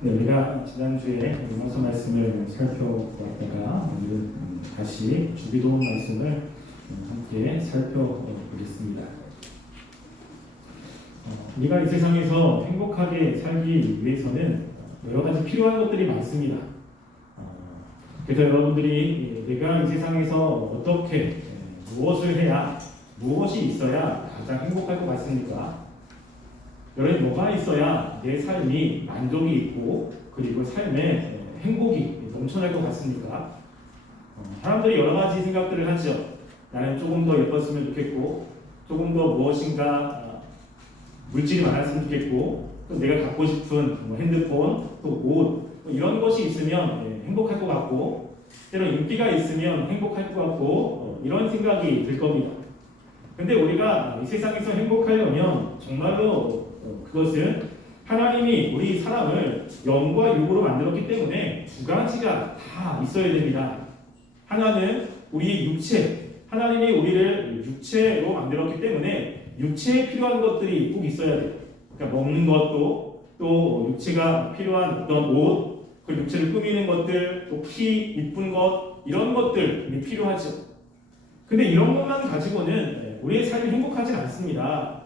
네, 우리가 지난주에 로마서 말씀을 살펴보았다가 오늘은 음, 다시 주기도문 말씀을 음, 함께 살펴보겠습니다. 어, 우리가 이 세상에서 행복하게 살기 위해서는 여러 가지 필요한 것들이 많습니다. 어, 그래서 여러분들이 내가 이 세상에서 어떻게 예, 무엇을 해야 무엇이 있어야 가장 행복할 것 같습니까? 여러분 뭐가 있어야 내 삶이 만족이 있고 그리고 삶에 행복이 넘쳐날 것 같습니까? 어, 사람들이 여러 가지 생각들을 하죠. 나는 조금 더 예뻤으면 좋겠고, 조금 더 무엇인가 어, 물질이 많았으면 좋겠고, 또 내가 갖고 싶은 뭐 핸드폰, 또 옷, 뭐 이런 것이 있으면 예, 행복할 것 같고, 때로 인기가 있으면 행복할 것 같고, 어, 이런 생각이 들 겁니다. 근데 우리가 이 세상에서 행복하려면 정말로 어, 그것은 하나님이 우리 사람을 영과 육으로 만들었기 때문에 두 가지가 다 있어야 됩니다. 하나는 우리의 육체, 하나님이 우리를 육체로 만들었기 때문에 육체에 필요한 것들이 꼭 있어야 돼요. 그러니까 먹는 것도 또 육체가 필요한 어떤 옷, 그 육체를 꾸미는 것들, 또 키, 이쁜 것 이런 것들이 필요하죠. 근데 이런 것만 가지고는 우리의 삶이 행복하지 않습니다.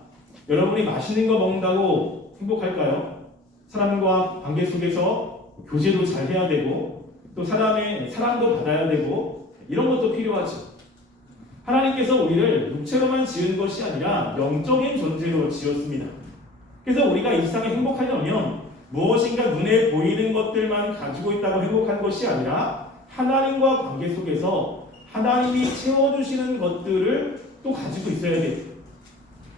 여러분이 맛있는 거 먹는다고 행복할까요? 사람과 관계 속에서 교제도 잘 해야 되고 또 사람의 사랑도 받아야 되고 이런 것도 필요하죠. 하나님께서 우리를 육체로만 지은 것이 아니라 영적인 존재로 지었습니다. 그래서 우리가 이 세상에 행복하려면 무엇인가 눈에 보이는 것들만 가지고 있다고 행복한 것이 아니라 하나님과 관계 속에서 하나님이 채워주시는 것들을 또 가지고 있어야 돼요.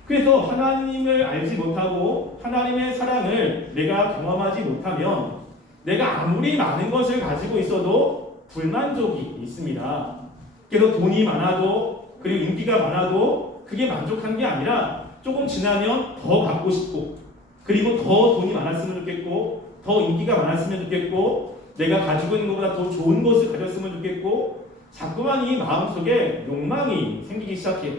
그래서 하나님을 알지 못하고 하나님의 사랑을 내가 경험하지 못하면 내가 아무리 많은 것을 가지고 있어도 불만족이 있습니다. 그래서 돈이 많아도 그리고 인기가 많아도 그게 만족한 게 아니라 조금 지나면 더 갖고 싶고 그리고 더 돈이 많았으면 좋겠고 더 인기가 많았으면 좋겠고 내가 가지고 있는 것보다 더 좋은 것을 가졌으면 좋겠고 자꾸만 이 마음속에 욕망이 생기기 시작해요.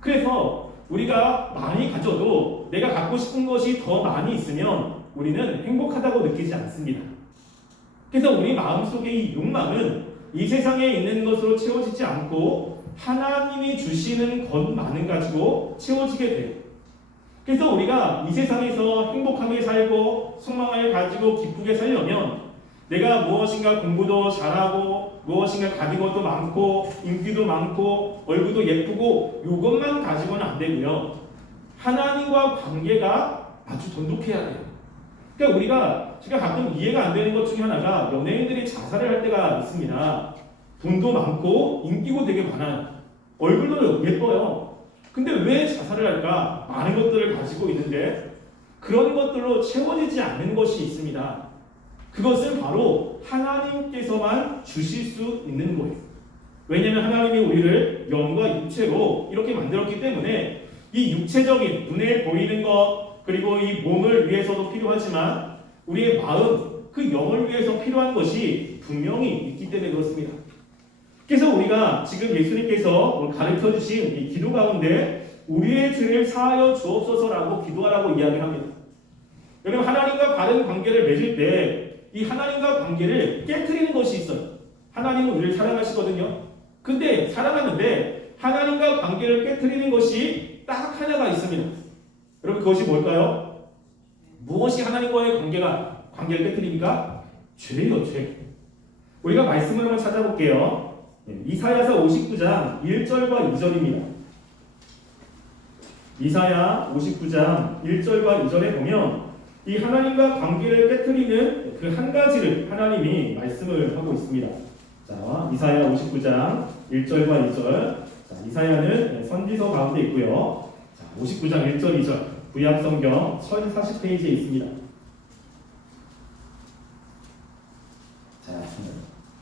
그래서 우리가 많이 가져도 내가 갖고 싶은 것이 더 많이 있으면 우리는 행복하다고 느끼지 않습니다. 그래서 우리 마음속의 이 욕망은 이 세상에 있는 것으로 채워지지 않고 하나님이 주시는 것만을 가지고 채워지게 돼요. 그래서 우리가 이 세상에서 행복하게 살고 소망을 가지고 기쁘게 살려면 내가 무엇인가 공부도 잘하고 무엇인가 가진 것도 많고 인기도 많고 얼굴도 예쁘고 이것만 가지고는 안 되고요. 하나님과 관계가 아주 돈독해야 돼요. 그러니까 우리가 제가 가끔 이해가 안 되는 것 중에 하나가 연예인들이 자살을 할 때가 있습니다. 돈도 많고 인기고 되게 많아요. 얼굴도 예뻐요. 근데 왜 자살을 할까? 많은 것들을 가지고 있는데 그런 것들로 채워지지 않는 것이 있습니다. 그것은 바로 하나님께서만 주실 수 있는 거예요. 왜냐하면 하나님이 우리를 영과 육체로 이렇게 만들었기 때문에 이 육체적인 눈에 보이는 것 그리고 이 몸을 위해서도 필요하지만 우리의 마음 그 영을 위해서 필요한 것이 분명히 있기 때문에 그렇습니다. 그래서 우리가 지금 예수님께서 가르쳐 주신 이 기도 가운데 우리의 죄를 사하여 주옵소서라고 기도하라고 이야기합니다. 여러분 하나님과 바른 관계를 맺을 때 이 하나님과 관계를 깨뜨리는 것이 있어요. 하나님은 우리를 사랑하시거든요. 근데 사랑하는데 하나님과 관계를 깨뜨리는 것이 딱 하나가 있습니다. 여러분 그것이 뭘까요? 무엇이 하나님과의 관계가 관계를 깨뜨립니까? 죄예요, 죄. 우리가 말씀을 한번 찾아볼게요. 네, 이사야서 59장 1절과 2절입니다. 이사야 59장 1절과 2절에 보면 이 하나님과 관계를 깨뜨리는 그 한 가지를 하나님이 말씀을 하고 있습니다. 자, 이사야 59장 1절과 2절. 자, 이사야는 선지서 가운데 있고요. 자, 59장 1절, 2절. 구약 성경 1040페이지에 있습니다. 자,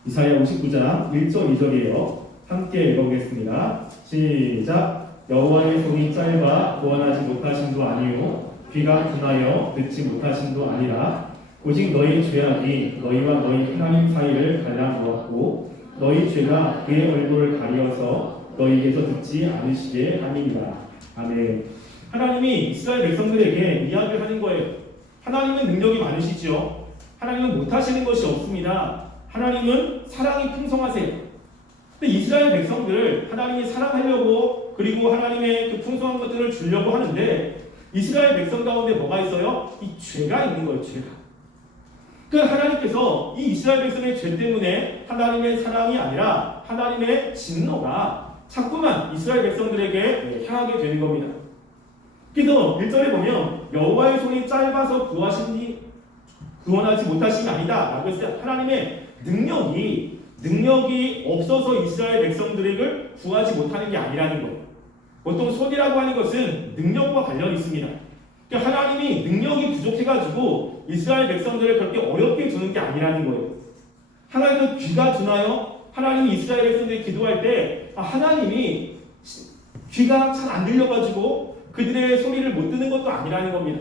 이사야 59장 1절, 2절이에요. 함께 읽어보겠습니다. 시작. 여호와의 손이 짧아 구원하지 못하심도 아니요 귀가 둔하여 듣지 못하심도 아니라 오직 너희 죄악이 너희와 너희 하나님 사이를 갈라놓았고 너희 죄가 그의 얼굴을 가리어서 너희에게서 듣지 않으시게 함이니라. 아멘. 하나님이 이스라엘 백성들에게 이야기를 하는 거예요. 하나님은 능력이 많으시죠. 하나님은 못하시는 것이 없습니다. 하나님은 사랑이 풍성하세요. 근데 이스라엘 백성들 하나님이 사랑하려고 그리고 하나님의 그 풍성한 것들을 주려고 하는데 이스라엘 백성 가운데 뭐가 있어요? 이 죄가 있는 거예요, 죄가. 그 하나님께서 이 이스라엘 백성의 죄 때문에 하나님의 사랑이 아니라 하나님의 진노가 자꾸만 이스라엘 백성들에게 향하게 되는 겁니다. 그래서 1절에 보면 여호와의 손이 짧아서 구하시니 구원하지 못하신 게 아니다 라고 했을 때 하나님의 능력이 능력이 없어서 이스라엘 백성들을 구하지 못하는 게 아니라는 거예요. 보통 손이라고 하는 것은 능력과 관련이 있습니다. 그러니까 하나님이 능력이 부족해가지고 이스라엘 백성들을 그렇게 어렵게 두는 게 아니라는 거예요. 하나님은 귀가 주나요? 하나님이 이스라엘 백성들이 기도할 때 아, 하나님이 귀가 잘 안 들려가지고 그들의 소리를 못 듣는 것도 아니라는 겁니다.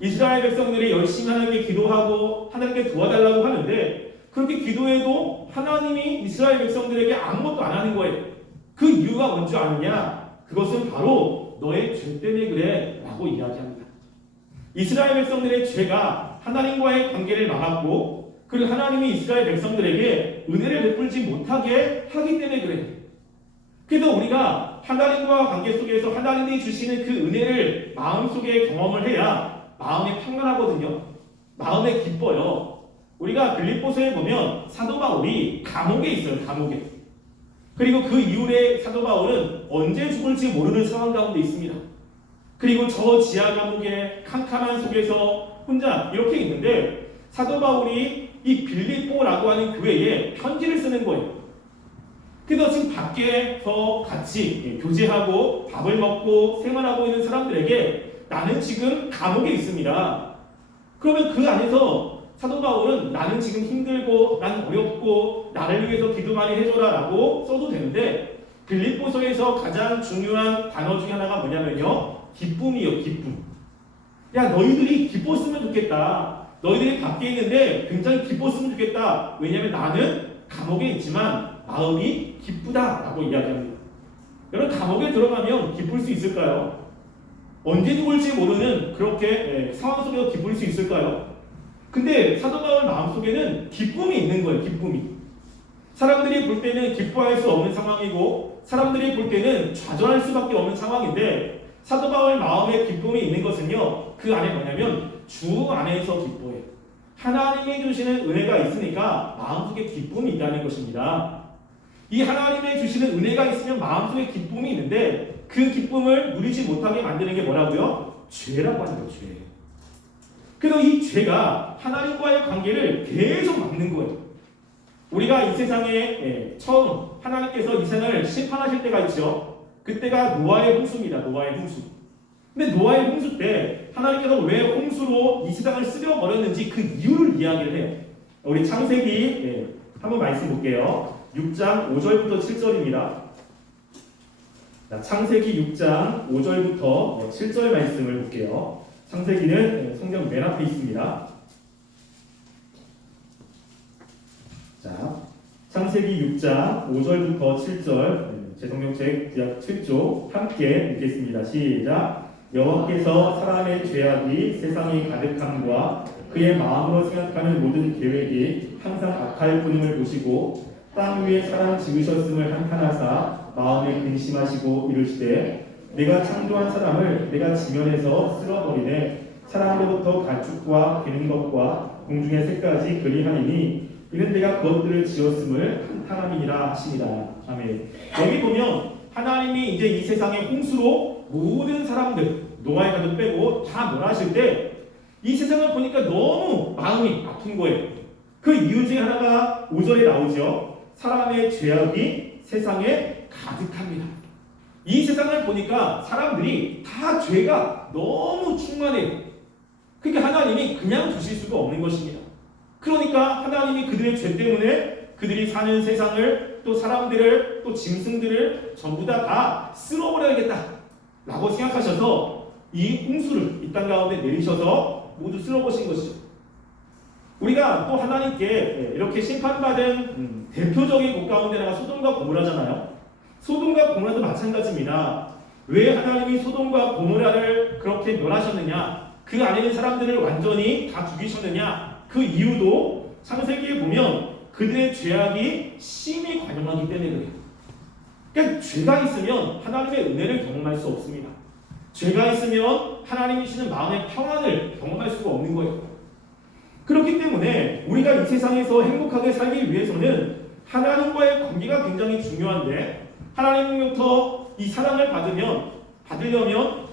이스라엘 백성들이 열심히 하나님께 기도하고 하나님께 도와달라고 하는데 그렇게 기도해도 하나님이 이스라엘 백성들에게 아무것도 안 하는 거예요. 그 이유가 뭔지 아느냐? 그것은 바로 너의 죄 때문에 그래 라고 이야기합니다. 이스라엘 백성들의 죄가 하나님과의 관계를 막았고 그리고 하나님이 이스라엘 백성들에게 은혜를 베풀지 못하게 하기 때문에 그래. 그래서 우리가 하나님과 관계 속에서 하나님이 주시는 그 은혜를 마음속에 경험을 해야 마음이 평안하거든요. 마음에 기뻐요. 우리가 빌립보서에 보면 사도 바울이 감옥에 있어요. 감옥에. 그리고 그 이후에 사도 바울은 언제 죽을지 모르는 상황 가운데 있습니다. 그리고 저 지하 감옥의 캄캄한 속에서 혼자 이렇게 있는데 사도 바울이 이 빌립보라고 하는 교회에 편지를 쓰는 거예요. 그래서 지금 밖에서 같이 예, 교제하고 밥을 먹고 생활하고 있는 사람들에게 나는 지금 감옥에 있습니다. 그러면 그 안에서 사도 바울은 나는 지금 힘들고 난 어렵고 나를 위해서 기도 많이 해줘라라고 써도 되는데 빌립보서에서 가장 중요한 단어 중에 하나가 뭐냐면요 기쁨이요 기쁨. 야 너희들이 기뻤으면 좋겠다. 너희들이 밖에 있는데 굉장히 기뻤으면 좋겠다. 왜냐하면 나는 감옥에 있지만 마음이 기쁘다 라고 이야기합니다. 여러분 감옥에 들어가면 기쁠 수 있을까요? 언제 죽을지 모르는 그렇게 예, 상황 속에서 기쁠 수 있을까요? 근데 사도 바울 마음속에는 기쁨이 있는 거예요. 기쁨이. 사람들이 볼 때는 기뻐할 수 없는 상황이고 사람들이 볼 때는 좌절할 수밖에 없는 상황인데 사도 바울 마음에 기쁨이 있는 것은요. 그 안에 뭐냐면 주 안에서 기뻐해요. 하나님이 주시는 은혜가 있으니까 마음속에 기쁨이 있다는 것입니다. 이 하나님의 주시는 은혜가 있으면 마음속에 기쁨이 있는데 그 기쁨을 누리지 못하게 만드는 게 뭐라고요? 죄라고 하는 거예요. 죄. 그래서 이 죄가 하나님과의 관계를 계속 막는 거예요. 우리가 이 세상에 예, 처음 하나님께서 이 세상을 심판하실 때가 있죠. 그때가 노아의 홍수입니다. 노아의 홍수. 근데 노아의 홍수 때 하나님께서 왜 홍수로 이 세상을 쓸어 버렸는지 그 이유를 이야기를 해요. 우리 창세기 예, 한번 말씀 볼게요. 6장 5절부터 7절입니다. 자, 창세기 6장 5절부터 7절 말씀을 볼게요. 창세기는 성경 맨 앞에 있습니다. 자, 창세기 6장 5절부터 7절 제 성경책 약 7조 함께 읽겠습니다. 시작. 여호와께서 사람의 죄악이 세상에 가득함과 그의 마음으로 생각하는 모든 계획이 항상 악할 뿐임을 보시고 땅 위에 사람 지으셨음을 한탄하사 마음에 근심하시고 이르시되 내가 창조한 사람을 내가 지면에서 쓸어버리네 사람으로부터 가축과 기는 것과 공중의 새까지 그리하니니 이는 내가 그것들을 지었음을 한탄함이니라 하십니다. 아멘. 여기 보면 하나님이 이제 이 세상의 홍수로 모든 사람들 노아의 가족 빼고 다 몰아실 때 이 세상을 보니까 너무 마음이 아픈 거예요. 그 이유 중에 하나가 5절에 나오죠. 사람의 죄악이 세상에 가득합니다. 이 세상을 보니까 사람들이 다 죄가 너무 충만해요. 그러니까 하나님이 그냥 두실 수가 없는 것입니다. 그러니까 하나님이 그들의 죄 때문에 그들이 사는 세상을 또 사람들을 또 짐승들을 전부 다 다 쓸어버려야겠다 라고 생각하셔서 이 홍수를 이 땅 가운데 내리셔서 모두 쓸어보신 것이죠. 우리가 또 하나님께 이렇게 심판받은 음, 대표적인 곳 가운데 하나가 소돔과 고모라잖아요. 소돔과 고모라도 마찬가지입니다. 왜 하나님이 소돔과 고모라를 그렇게 멸하셨느냐? 그 안에 있는 사람들을 완전히 다 죽이셨느냐? 그 이유도 창세기에 보면 그들의 죄악이 심히 관영하기 때문에 그래요. 그러니까 죄가 있으면 하나님의 은혜를 경험할 수 없습니다. 죄가 있으면 하나님이 주시는 마음의 평안을 경험할 수가 없는 거예요. 그렇기 때문에 우리가 이 세상에서 행복하게 살기 위해서는 하나님과의 관계가 굉장히 중요한데 하나님으로부터 이 사랑을 받으면 받으려면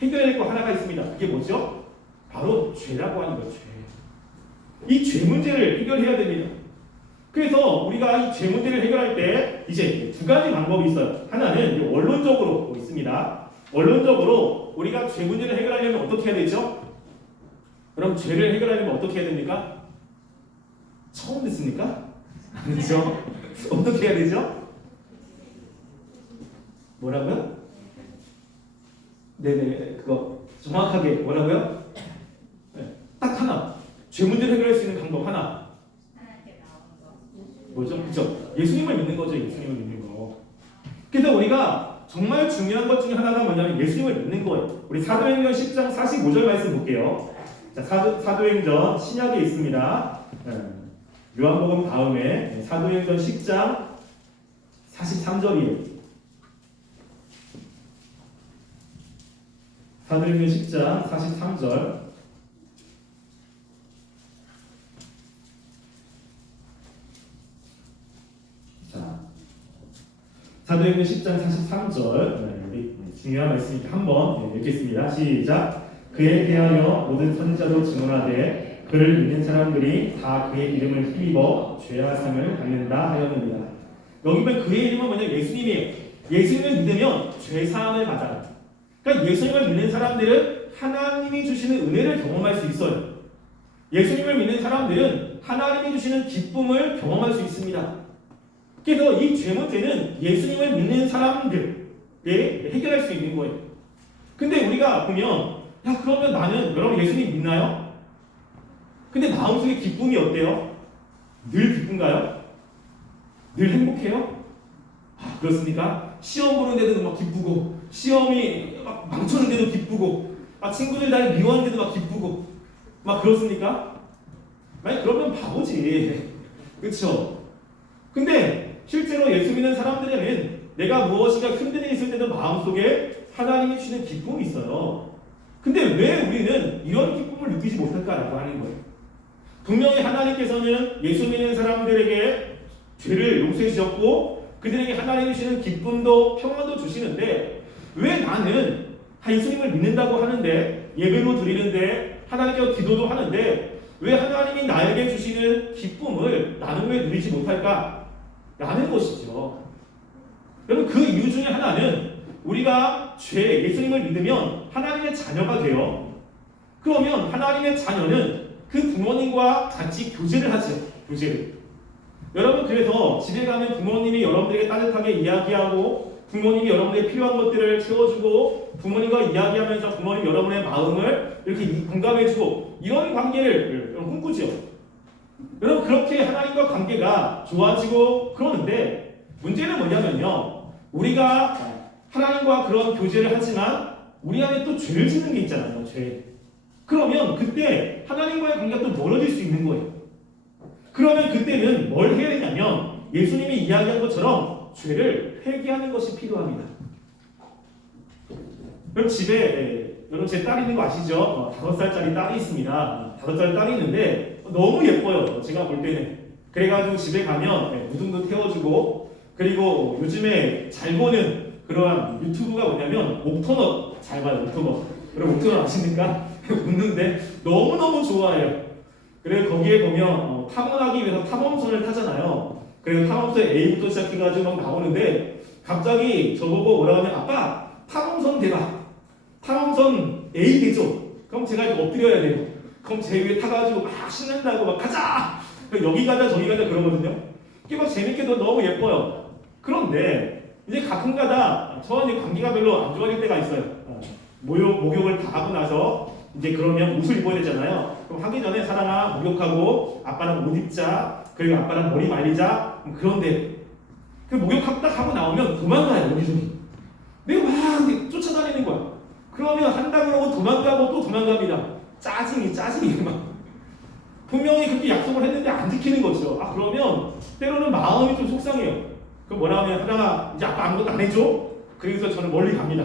해결해야 될 거 하나가 있습니다. 그게 뭐죠? 바로 죄라고 하는 거죠. 죄. 이 죄 문제를 해결해야 됩니다. 그래서 우리가 이 죄 문제를 해결할 때 이제 두 가지 방법이 있어요. 하나는 원론적으로 있습니다. 원론적으로 우리가 죄 문제를 해결하려면 어떻게 해야 되죠? 그럼 죄를 해결하려면 어떻게 해야 됩니까? 처음 듣습니까? 아니죠. 어떻게 해야 되죠? 뭐라고요? 네네 그거 정확하게 뭐라고요? 네, 딱 하나 죄 문제를 해결할 수 있는 방법 하나. 뭐죠? 그죠? 예수님을 믿는 거죠. 예수님을 믿는 거. 그래서 우리가 정말 중요한 것 중에 하나가 뭐냐면 예수님을 믿는 거예요. 우리 사도행전 10장 45절 말씀 볼게요. 자, 사도, 사도행전 신약에 있습니다. 음, 요한복음 다음에 사도행전 10장 43절이에요. 사도행전 10장 43절. 사도행전 10장 43절 네, 중요한 말씀이니까 한번 네, 읽겠습니다. 시작. 그에 대하여 모든 선지자도 증언하되 그를 믿는 사람들이 다 그의 이름을 힘입어 죄화상을 받는다 하였느니라. 여기 보면 그의 이름은 뭐냐 예수님이에요. 예수님을 믿으면 죄 사함을 받아요. 그러니까 예수님을 믿는 사람들은 하나님이 주시는 은혜를 경험할 수 있어요. 예수님을 믿는 사람들은 하나님이 주시는 기쁨을 경험할 수 있습니다. 그래서 이 죄 문제는 예수님을 믿는 사람들에 해결할 수 있는 거예요. 근데 우리가 보면 야 그러면 나는 여러분 예수님 믿나요? 근데 마음속에 기쁨이 어때요? 늘 기쁜가요? 늘 행복해요? 아 그렇습니까? 시험 보는데도 막 기쁘고 시험이 막 망쳤는데도 기쁘고 아 친구들 날 미워하는데도 막 기쁘고 막 그렇습니까? 만약 그러면 바보지 그렇죠? 근데 실제로 예수 믿는 사람들에는 내가 무엇인가 힘든 일이 있을 때도 마음속에 하나님이 주시는 기쁨이 있어요. 근데 왜 우리는 이런 기쁨을 느끼지 못할까라고 하는 거예요. 분명히 하나님께서는 예수 믿는 사람들에게 죄를 용서해 주셨고 그들에게 하나님이 주시는 기쁨도 평안도 주시는데 왜 나는 예수님을 믿는다고 하는데 예배도 드리는데 하나님께 기도도 하는데 왜 하나님이 나에게 주시는 기쁨을 나는 왜 누리지 못할까? 라는 것이죠. 여러분 그 이유 중에 하나는 우리가 죄 예수님을 믿으면 하나님의 자녀가 돼요. 그러면 하나님의 자녀는 그 부모님과 같이 교제를 하죠. 교제를. 여러분 그래서 집에 가면 부모님이 여러분들에게 따뜻하게 이야기하고 부모님이 여러분에게 필요한 것들을 채워주고 부모님과 이야기하면서 부모님 여러분의 마음을 이렇게 공감해주고 이런 관계를 여러분 꿈꾸죠. 여러분 그렇게 하나님과 관계가 좋아지고 그러는데 문제는 뭐냐면요. 우리가 하나님과 그런 교제를 하지만 우리 안에 또 죄를 짓는 게 있잖아요. 죄. 그러면 그때 하나님과의 관계가 또 멀어질 수 있는 거예요. 그러면 그때는 뭘 해야 되냐면 예수님이 이야기한 것처럼 죄를 회개하는 것이 필요합니다. 그럼 집에 예, 여러분 제딸 있는 거 아시죠? 어, 다섯 살짜리 딸이 있습니다. 다섯 살 딸이 있는데 너무 예뻐요. 제가 볼 때는. 그래가지고 집에 가면 예, 무등도 태워주고 그리고 요즘에 잘 보는 그러한 유튜브가 뭐냐면 옥터넛 잘 봐요. 옥터넛. 여러분 옥터넛 아십니까? 웃는데 너무너무 좋아해요. 그래서 거기에 보면 어, 탐험하기 위해서 탐험선을 타잖아요. 그래서 탐험선 A부터 시작해가지고 막 나오는데 갑자기 저보고 뭐라고 하냐 아빠 탐험선 대박 탐험선 A 되죠? 그럼 제가 엎드려야 돼요. 그럼 제 위에 타가지고 막 신난다고 막 가자 여기 가자 저기 가자 그러거든요. 이게 막 재밌게 도 너무 예뻐요. 그런데 이제 가끔가다 저와 이제 관계가 별로 안 좋아질 때가 있어요. 어, 모욕 목욕을 다 하고 나서 이제 그러면 옷을 입어야 되잖아요. 그럼 하기 전에 사랑아 목욕하고 아빠랑 옷 입자 그리고 아빠랑 머리 말리자 그런데 그 목욕 딱 하고 나오면 도망가요 여기저기. 내가 막 쫓아다니는 거야. 그러면 한다 그러고 도망가고 또 도망갑니다. 짜증이 짜증이 막. 그 분명히 그렇게 약속을 했는데 안 지키는 거죠. 아 그러면 때로는 마음이 좀 속상해요. 그럼 뭐라 하면 하다가 이제 아빠 아무것도 안 해줘. 그래서 저는 멀리 갑니다.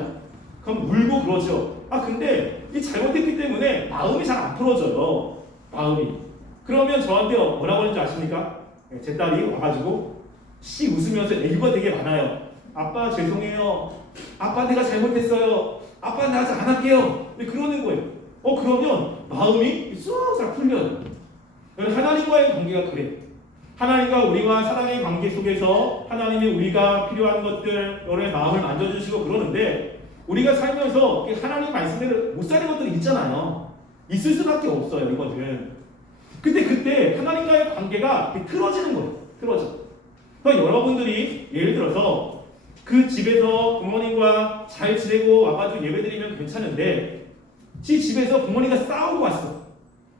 그럼 울고 그러죠. 아 근데 이 잘못했기 때문에 마음이 잘 안 풀어져요. 마음이. 그러면 저한테 뭐라고 하는지 아십니까? 네, 제 딸이 와가지고 씨 웃으면서 애교가 되게 많아요. 아빠 죄송해요. 아빠 내가 잘못했어요. 아빠 나 아직 안 할게요. 네, 그러는 거예요. 어 그러면 마음이 쑥싹 풀려요. 하나님과의 관계가 그래요. 하나님과 우리와 사랑의 관계 속에서 하나님이 우리가 필요한 것들, 여러분의 마음을 만져주시고 그러는데 우리가 살면서 하나님 말씀대로 못 사는 것들이 있잖아요. 있을 수밖에 없어요, 이것은. 근데 그때 하나님과의 관계가 틀어지는 거예요. 틀어져. 그러니까 여러분들이 예를 들어서 그 집에서 부모님과 잘 지내고 와가지고 예배드리면 괜찮은데 지 집에서 부모님과 싸우고 왔어.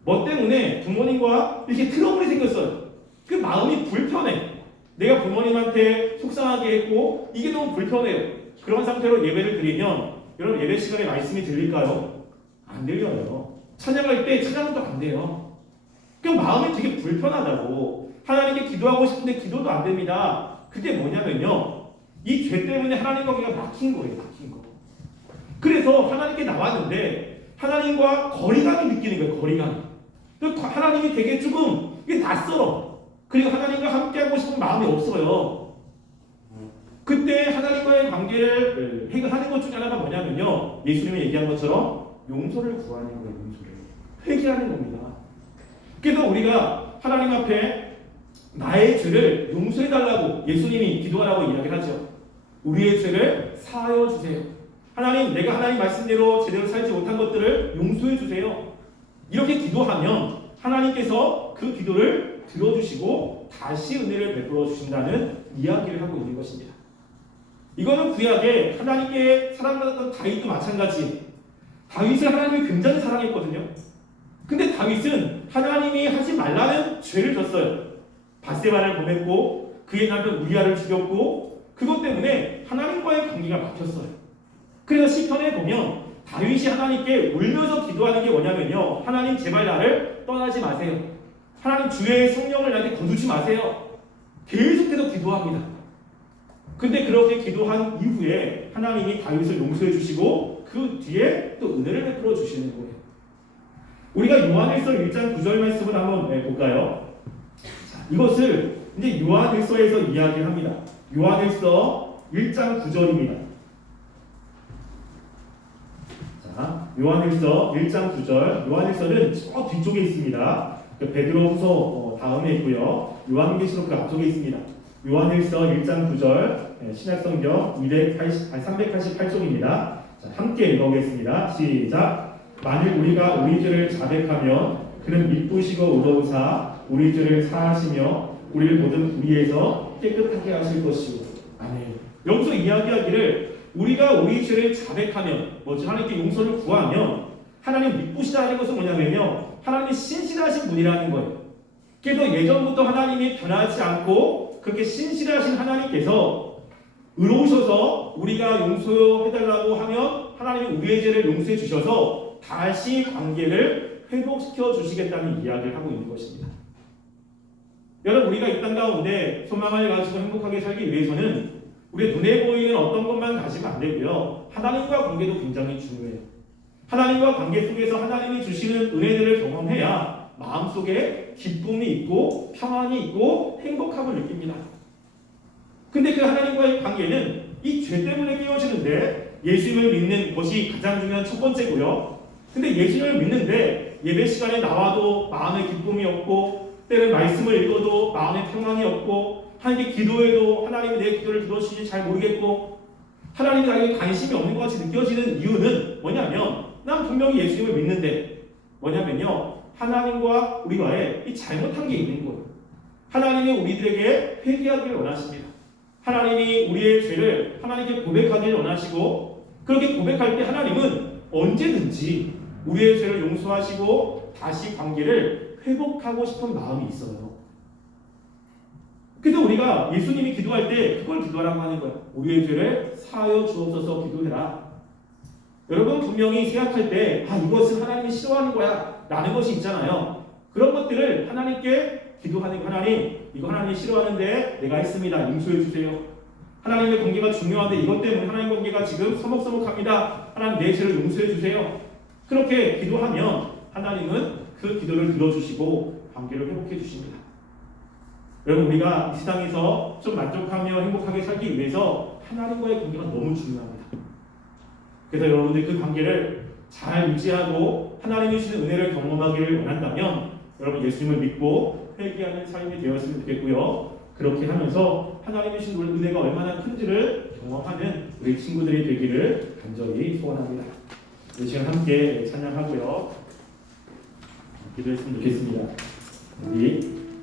뭐 때문에 부모님과 이렇게 트러블이 생겼어요. 그 마음이 불편해. 내가 부모님한테 속상하게 했고 이게 너무 불편해요. 그런 상태로 예배를 드리면 여러분 예배 시간에 말씀이 들릴까요? 안 들려요. 찬양할 때 찬양도 안 돼요. 그 마음이 되게 불편하다고 하나님께 기도하고 싶은데 기도도 안 됩니다. 그게 뭐냐면요. 이 죄 때문에 하나님 관계가 막힌 거예요. 막힌 거. 그래서 하나님께 나왔는데 하나님과 거리감이 느끼는 거예요. 거리감. 그 하나님이 되게 조금 이게 낯설어. 그리고 하나님과 함께하고 싶은 마음이 없어요. 그때 하나님과의 관계를 해결하는 것 중에 하나가 뭐냐면요. 예수님이 얘기한 것처럼 용서를 구하는 거예요. 용서를. 회개하는 겁니다. 그래서 우리가 하나님 앞에 나의 죄를 용서해 달라고 예수님이 기도하라고 이야기를 하죠. 우리의 죄를 사하여 주세요. 하나님, 내가 하나님 말씀대로 제대로 살지 못한 것들을 용서해 주세요. 이렇게 기도하면 하나님께서 그 기도를 들어주시고 다시 은혜를 베풀어 주신다는 이야기를 하고 있는 것입니다. 이거는 구약에 하나님께 사랑받았던 다윗도 마찬가지. 다윗을 하나님이 굉장히 사랑했거든요. 근데 다윗은 하나님이 하지 말라는 죄를 졌어요. 바세바를 보냈고 그의 남편 우리아를 죽였고 그것 때문에 하나님과의 관계가 막혔어요. 그래서 시편에 보면 다윗이 하나님께 울면서 기도하는 게 뭐냐면요. 하나님 제발 나를 떠나지 마세요. 하나님 주의 성령을 나한테 거두지 마세요. 계속해서 기도합니다. 근데 그렇게 기도한 이후에 하나님이 다윗을 용서해 주시고 그 뒤에 또 은혜를 베풀어 주시는 거예요. 우리가 요한일서 1장 9절 말씀을 한번 네, 볼까요? 자, 이것을 이제 요한일서에서 이야기합니다. 요한일서 1장 9절입니다. 자, 요한일서 1장 9절. 요한일서는 저 뒤쪽에 있습니다. 그 베드로후서 어, 다음에 있고요. 요한계시록 그 앞쪽에 있습니다. 요한일서 1장 9절 예, 신약성경 280, 아니, 388쪽입니다. 자, 함께 읽어보겠습니다. 시작. 만일 우리가 우리 죄를 자백하면 그는 미쁘시고 의로우사 우리 죄를 사하시며 우리를 모든 불의에서 깨끗하게 하실 것이고 아멘. 여기서 이야기하기를 우리가 우리 죄를 자백하면 뭐지 하나님께 용서를 구하면 하나님 미쁘시다는 것은 뭐냐면요 하나님이 신실하신 분이라는 거예요. 그래서 예전부터 하나님이 변하지 않고 그렇게 신실하신 하나님께서 의로우셔서 우리가 용서해달라고 하면 하나님이 우리의 죄를 용서해 주셔서 다시 관계를 회복시켜 주시겠다는 이야기를 하고 있는 것입니다. 여러분 우리가 이 땅 가운데 소망을 가지고 행복하게 살기 위해서는 우리 눈에 보이는 어떤 것만 가지면 안 되고요. 하나님과 관계도 굉장히 중요해요. 하나님과 관계 속에서 하나님이 주시는 은혜들을 경험해야 마음속에 기쁨이 있고 평안이 있고 행복함을 느낍니다. 근데 그 하나님과의 관계는 이 죄 때문에 깨어지는데 예수님을 믿는 것이 가장 중요한 첫 번째고요. 근데 예수님을 믿는데 예배 시간에 나와도 마음의 기쁨이 없고 때는 말씀을 읽어도 마음의 평안이 없고 하나님께 기도해도 하나님이 내 기도를 들어주시는지 잘 모르겠고 하나님이 나에게 관심이 없는 것 같이 느껴지는 이유는 뭐냐면 난 분명히 예수님을 믿는데 뭐냐면요 하나님과 우리와의 이 잘못한 게 있는 거예요. 하나님이 우리들에게 회개하기를 원하십니다. 하나님이 우리의 죄를 하나님께 고백하기를 원하시고 그렇게 고백할 때 하나님은 언제든지 우리의 죄를 용서하시고 다시 관계를 회복하고 싶은 마음이 있어요. 그래서 우리가 예수님이 기도할 때 그걸 기도하라고 하는 거예요. 우리의 죄를 사하여 주옵소서 기도해라. 여러분 분명히 생각할 때 아, 이것은 하나님이 싫어하는 거야 라는 것이 있잖아요. 그런 것들을 하나님께 기도하는 거, 하나님 이거 하나님 싫어하는데 내가 했습니다. 용서해 주세요. 하나님의 관계가 중요한데 이것 때문에 하나님 관계가 지금 서먹서먹합니다. 하나님 내 죄를 용서해 주세요. 그렇게 기도하면 하나님은 그 기도를 들어주시고 관계를 회복해 주십니다. 여러분 우리가 이 세상에서 좀 만족하며 행복하게 살기 위해서 하나님과의 관계가 너무 중요합니다. 그래서 여러분들 그 관계를 잘 유지하고 하나님이 주시는 은혜를 경험하기를 원한다면 여러분 예수님을 믿고 회개하는 삶이 되었으면 좋겠고요. 그렇게 하면서 하나님이 주신 은혜가 얼마나 큰지를 경험하는 우리 친구들이 되기를 간절히 소원합니다. 이 시간 함께 찬양하고요. 기도했으면 좋겠습니다. 우리